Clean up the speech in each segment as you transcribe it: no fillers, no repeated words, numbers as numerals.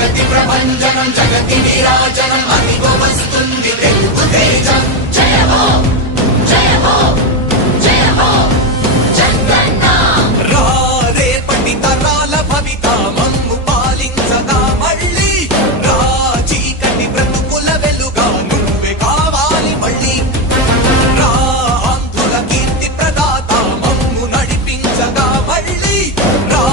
ప్రగతి ప్రభంజనం జగతి నీరాజనం అదిగో వస్తుంది తెలుగు తేజం. జయ హో జయ హో జయ హో జగన్న. రా రేపటి తరాల భవిత మమ్ము పాలించగా మళ్ళీ. రా చీకటి బ్రతుకుల వెలుగా నువ్వే కావాలి మళ్ళీ. రా ఆంధ్రుల కీర్తి ప్రదాత మమ్ము నడిపించగా మళ్ళీ. రా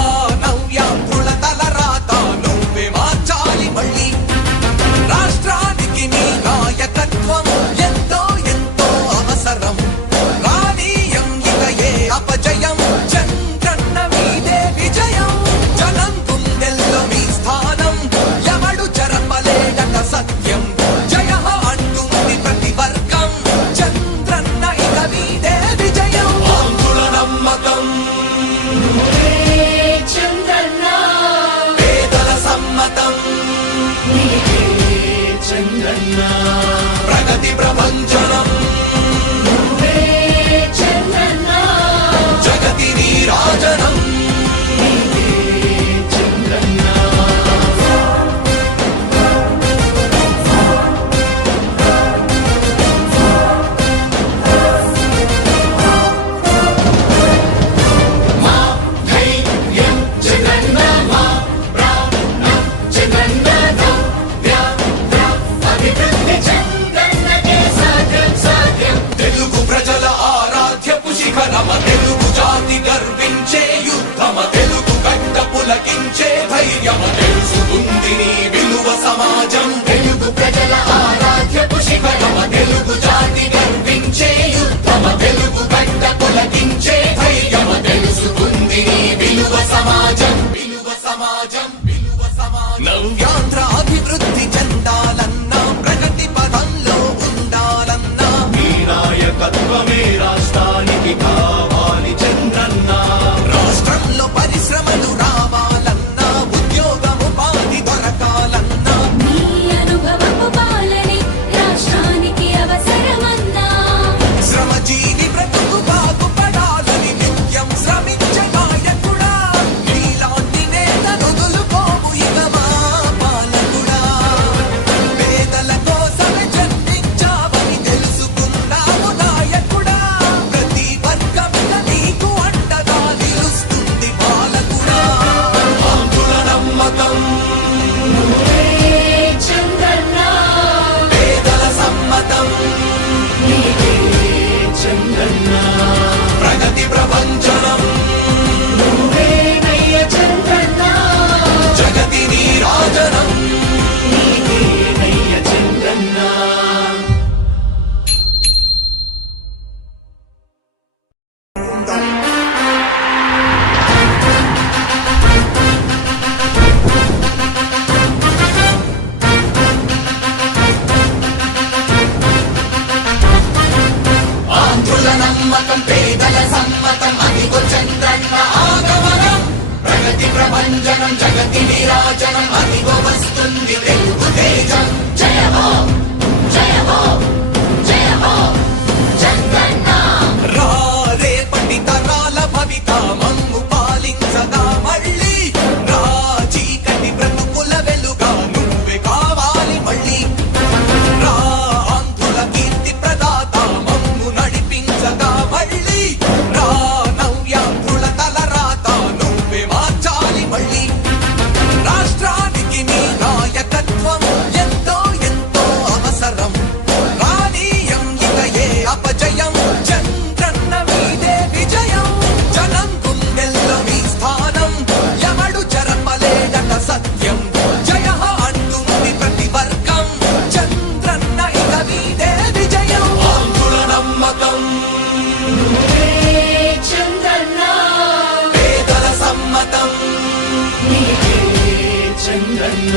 నవ్యాంధ్రుల తలరాత నువ్వే మార్చాలి మళ్ళీ. రాష్ట్రానికి నీ నాయకత్వం ఎంతో ఎంతో అవసరం. రానీయం ఇక ఏ అపజయం. చంద్రన్న మీదే విజయం. జనం గుండెల్లో మీ స్థానం ఎవడు చెరపలేడట సత్యం. జయ హో అంటుంది ప్రతి వర్గం. చంద్రన్న ఇక మీదే విజయం. ఆంధ్రుల నమ్మకం చంద్రన్న పేదల సమ్మతం. చంద్రన్న ప్రగతి ప్రభంజనం చంద్రన్న జగతి నీరాజనం. చంద్రన్న మా ధైర్యం చంద్రన్న మా ప్రాణం చంద్రన్న నవ్య అభివృద్ధి చంద్రన్నకే సాధ్యం సాధ్యం. తెలుగు ప్రజల ఆరాధ్యపు శిఖరమ తెలుగు జాతి గర్వించే యుద్ధమ. తెలుగు గడ్డ పులకించే ధైర్యమ. తెలుసుకుంది నీ విలువ సమాజం. తెలుగు ప్రజల ఆరాధ్యపు శిఖరమ తెలుగు జాతి గర్వించే యుద్ధమ. తెలుగు గడ్డ పులకించే ధైర్యమ. తెలుసుకుంది నీ విలువ సమాజం. విలువ సమాజం విలువ సమాజం. నవ్యాంధ్ర అభివృద్ధి చెందాలన్నా ప్రగతి పదంలో ఉండాలన్నా నీ నాయకత్వమే రాష్ట్రానికి కావాలి చంద్రన్న. రాష్ట్రంలో పరిశ్రమలు రావాలన్నా ఉద్యోగం ఉపాధి దొరకాలన్నా నీ అనుభవపు పాలనే రాష్ట్రానికి అవసరమన్నా. శ్రమజీవి బ్రతుకు బాగుపడాలని నిత్యం శ్రమించే నాయకుడా. నీలాంటి నేతను వదులుకోము ఇక మా పాలకుడా. పేదల కోసమే జన్మించావని తెలుసుకున్నావు నాయకుడా. ప్రతి వర్గంలో నీకు అండగా నిలుస్తుంది పాలకుడా. ఆంధ్రుల నమ్మకం చంద్రన్న పేదల సమ్మతం. చంద్రన్న ప్రగతి ప్రభంజనం నువ్వేనయ్య చంద్రన్న జగతి నీరాజనం. నీవేనయ్య చంద్రన్న. ఆంధ్రుల నమ్మకం పేదల సమ్మతం అదిగో చంద్రన్న ఆగమనం. ప్రగతి ప్రభంజనం జగతి నీరాజనం అదిగో వస్తుంది తెలుగు తేజం. జయ హో జయ హో జయ హో చంద్రన్న. రా రేపటి తరాల భవిత మమ్ము పాలించగా మళ్ళీ. రా చీకటి బ్రతుకుల వెలుగా నువ్వే కావాలి మళ్ళీ. రా ఆంధ్రుల కీర్తి ప్రదాత మమ్ము నడిపించగా మళ్ళీ. రా నవ్యాంధ్రుల తలరాత నువ్వే మార్చాలి మళ్ళీ. రాష్ట్రానికి నీ నాయకత్వం ఎంతో ఎంతో అవసరం. రానీయం ఇక ఏ అపజయం. చంద్రన్న మీదే విజయం. జనం గుండెల్లో మీ స్థానం ఎవడు చెరపలేడట సత్యం. జయ హో అంటుంది ప్రతి వర్గం. చంద్రన్న ఇక మీదే విజయం. ఆంధ్రుల నమ్మకం చంద్రన్న పేదల సమ్మతం. చంద్రన్న